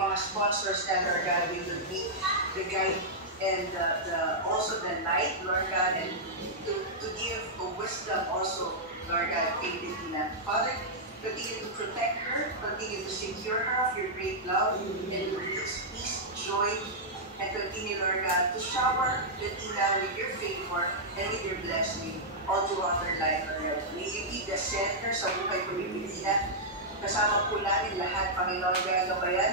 mga sponsors na, Lord God, we will be the guide and also the light, Lord God, and to give wisdom also, Lord God, kay Bettina. Father, continue to protect her, continue to secure her of your great love, and release peace, joy, and continue, Lord God, to shower Bettina with your favor and with your blessing all throughout her life, Lord God. May you be the center sa buhay ko ni Bettina. Kasama po namin lahat, Panginoon, kaya ano ba yan?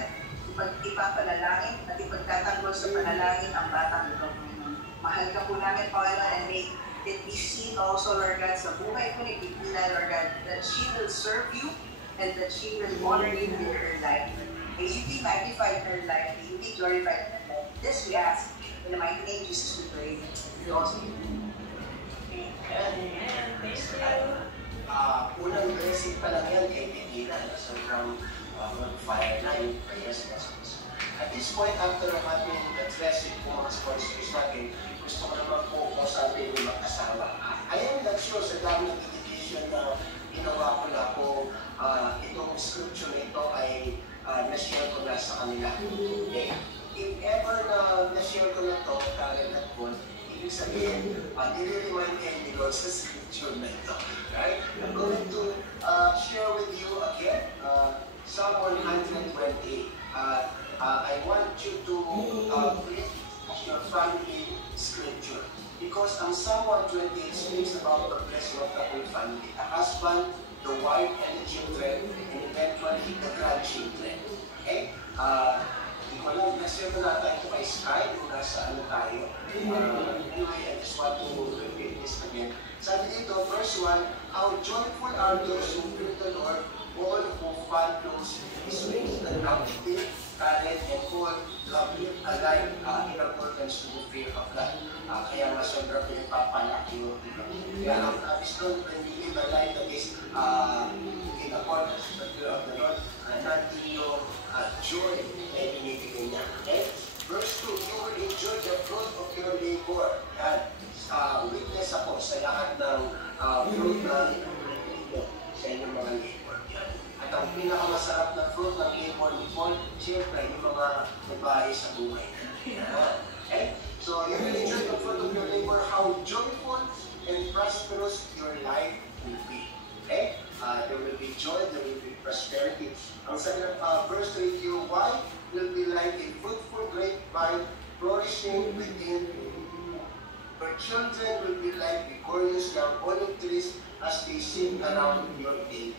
Ipapanalangin at ipagtatanggol sa panalangin ang batang ito, Panginoon. Mahal ka po namin, Panginoon, and may it be seen also, Lord God, sa buhay ko ni Bettina, Lord God, that she will serve you and that she will honor you in her life. May you be magnified in her life, may you be glorified in her life. This we ask, in the mighty name of Jesus we pray. We also Amen. Thank you. Unang blessing pa lang yan kay Bettina na sobrang fire na yung prayers messages. At this point, after having the blessing po mga sponsors natin, gusto ko naman po kung sabi yung mag-asawa. I am not sure sa dami ng dedication na ginawa ko na po itong scripture nito ay na-share ko na sa kanila. Okay? If ever na na-share ko na ito, Karen at Paul, ibig sabihin, nire-remind kayo ni Lord sa scripture na ito. Right? I'm going to share with you again Psalm 120. I want you to read as your family scripture. Because ang Psalm 120 speaks about the blessing of the whole family. The husband, the wife, and the children, and eventually the grandchildren. Okay? Hindi ko lang, na-share ko natin ito kay Sky, kung nasa ano tayo. Anyway, I just want to repeat this again. Sabi dito, verse 1, how joyful are those who fear the Lord, all who follow His ways, and active, talent, and all live a life in accordance to the fear of God. Kaya nga sobrang pinapapalaki yung iba. Kaya ang nabis doon, when we live a life that is in accordance to the fear of the Lord, natin yung joy na ibinibigay niya. Okay? Verse 2, you will enjoy the fruit of your labor. Witness ako sa lahat ng fruit na ibinibigay sa inyong mga labor. At ang pinakamasarap na fruit ng labor ni Paul, siyempre, yung mga babae sa buhay. Okay? So, you will enjoy the fruit of your labor, how joyful and prosperous your life will be. Okay? There will be joy, there will be prosperity. Ang sabi ng verse 3, your wife will be like a fruitful grapevine flourishing within you. Your children will be like victorious young olive trees as they sing around your gate.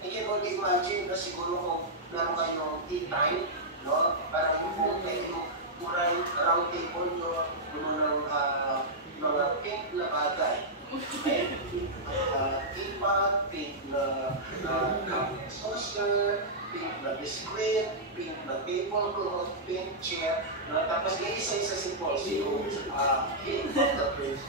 I can only imagine na siguro kung meron kayong tea time, no? Parang yung kayo kuray around table nyo, puno ng mga pink na bagay. Okay? Ipa, pink na cup saucer, pink na biscuit, pink na tablecloth, pink chair, tapos isa-isa si Paul, yung pink of the prince.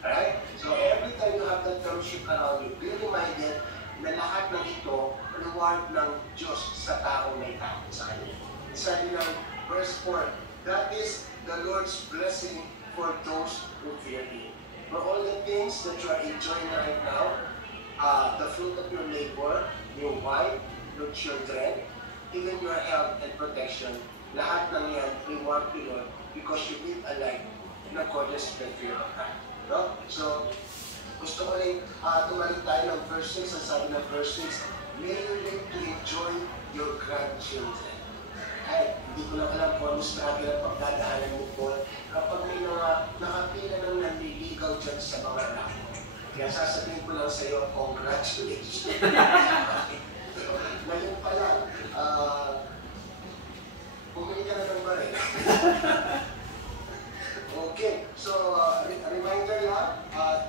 Alright? So every time you have that fellowship around you, be reminded na lahat ng ito, reward ng Diyos sa taong may takot sa Kanya. Sabi ng verse 4, that is the Lord's blessing for those who fear Him. For all the things that you are enjoying right now, the fruit of your labor, your wife, your children, even your health and protection, lahat ng yan, reward you, Lord, because you live a life in accordance with the fear of God. No? So, gusto ko rin tumalik tayo ng verse 6. Ang sabi ng verse 6, may you live to enjoy your grandchildren. Ay, hindi ko lang alam kung ano struggle ang pagdadaanan mo po kapag may mga nakapila ng nanliligaw dyan sa mga anak mo. Kaya sasabihin ko lang sa iyo, congratulations. Ngayon pa lang, bumili ka na ng baril. Okay, so reminder lang,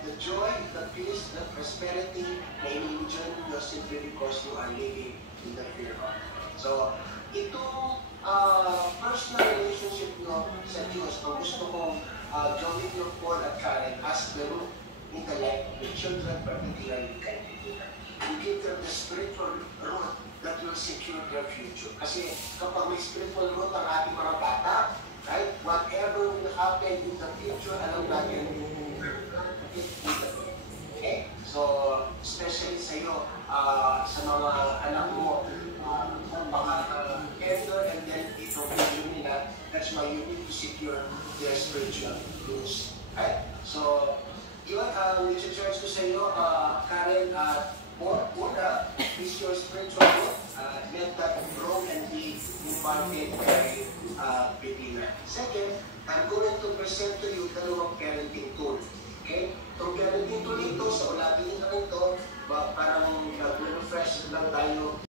the joy, the peace, the prosperity may enjoy you simply because you are living in the fear of God. So, itong personal relationship nyo sa Diyos, kung gusto kong gawin nyo Paul at Karen as the root in the life of the children, particularly kay Bettina. You give them the spiritual root that will secure their future. Kasi kapag may spiritual root ang ating mga bata, right? Whatever will happen in the future, alam natin okay? So, especially sa iyo, sa mga anak mo, baka elder That's why you need to secure their spiritual roots. Right? So, yun ang i-church ko sa iyo, Karen, una is your spiritual root. Let that grow and be imparted by Bettina. Second, I'm going to present to you dalawang